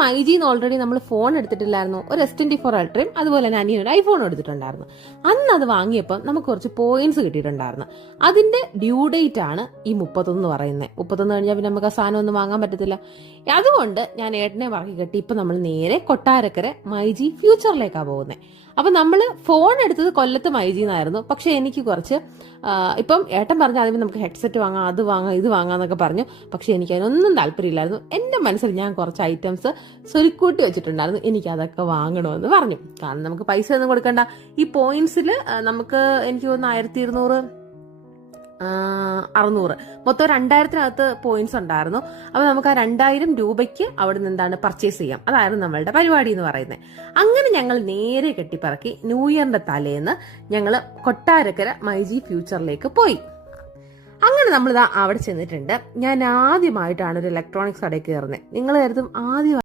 മൈജിന്ന് already നമ്മൾ phone എടുത്തിട്ടില്ലായിരുന്നു, ഒരു S24 അൾട്രയും അതുപോലെ തന്നെ അനിയനൊരു ഐഫോൺ എടുത്തിട്ടുണ്ടായിരുന്നു. അന്ന് അത് വാങ്ങിയപ്പോൾ നമുക്ക് കുറച്ച് പോയിന്റ്സ് കിട്ടിയിട്ടുണ്ടായിരുന്നു. അതിന്റെ ഡ്യൂ ഡേറ്റ് ആണ് ഈ 31 പറയുന്നത്. 31 കഴിഞ്ഞാൽ പിന്നെ നമുക്ക് ആ സാധനം ഒന്നും വാങ്ങാൻ പറ്റത്തില്ല. അതുകൊണ്ട് ഞാൻ ഏട്ടനെ വാങ്ങി കെട്ടി ഇപ്പൊ നമ്മൾ നേരെ കൊട്ടാരക്കര മൈജി ഫ്യൂച്ചറിലേക്കാണ് പോകുന്നത്. അപ്പൊ നമ്മള് ഫോൺ എടുത്തത് കൊല്ലത്ത് മൈജിന്നായിരുന്നു. പക്ഷെ എനിക്ക് കുറച്ച് ഇപ്പം ഏട്ടൻ പറഞ്ഞ ആദ്യം നമുക്ക് ഹെഡ്സെറ്റ് വാങ്ങാം, അത് വാങ്ങാം, ഇത് വാങ്ങാന്നൊക്കെ പറഞ്ഞു. പക്ഷെ എനിക്ക് അതിനൊന്നും താല്പര്യമില്ലായിരുന്നു. എന്റെ മനസ്സിൽ ഞാൻ കുറച്ച് ഐറ്റംസ് സ്വരുക്കൂട്ടി വെച്ചിട്ടുണ്ടായിരുന്നു, എനിക്ക് അതൊക്കെ വാങ്ങണമെന്ന് പറഞ്ഞു. കാരണം നമുക്ക് പൈസ ഒന്നും കൊടുക്കണ്ട. ഈ പോയിന്റ്സിൽ നമുക്ക് എനിക്ക് തോന്നുന്നു 1200 600 മൊത്തം 2000-നകത്ത് പോയിന്റ്സ് ഉണ്ടായിരുന്നു. അപ്പൊ നമുക്ക് ആ 2000 രൂപയ്ക്ക് അവിടെ നിന്ന് എന്താണ് പർച്ചേസ് ചെയ്യാം. അതായിരുന്നു നമ്മളുടെ പരിപാടി എന്ന് പറയുന്നത്. അങ്ങനെ ഞങ്ങൾ നേരെ കെട്ടിപ്പറക്കി ന്യൂ ഇയറിന്റെ തലേന്ന് ഞങ്ങൾ കൊട്ടാരക്കര മൈജി ഫ്യൂച്ചറിലേക്ക് പോയി. അങ്ങനെ നമ്മൾ അവിടെ ചെന്നിട്ടുണ്ട്. ഞാൻ ആദ്യമായിട്ടാണ് ഒരു ഇലക്ട്രോണിക്സ് കടയിൽ കയറുന്നത്. നിങ്ങൾ കരുതും ആദ്യം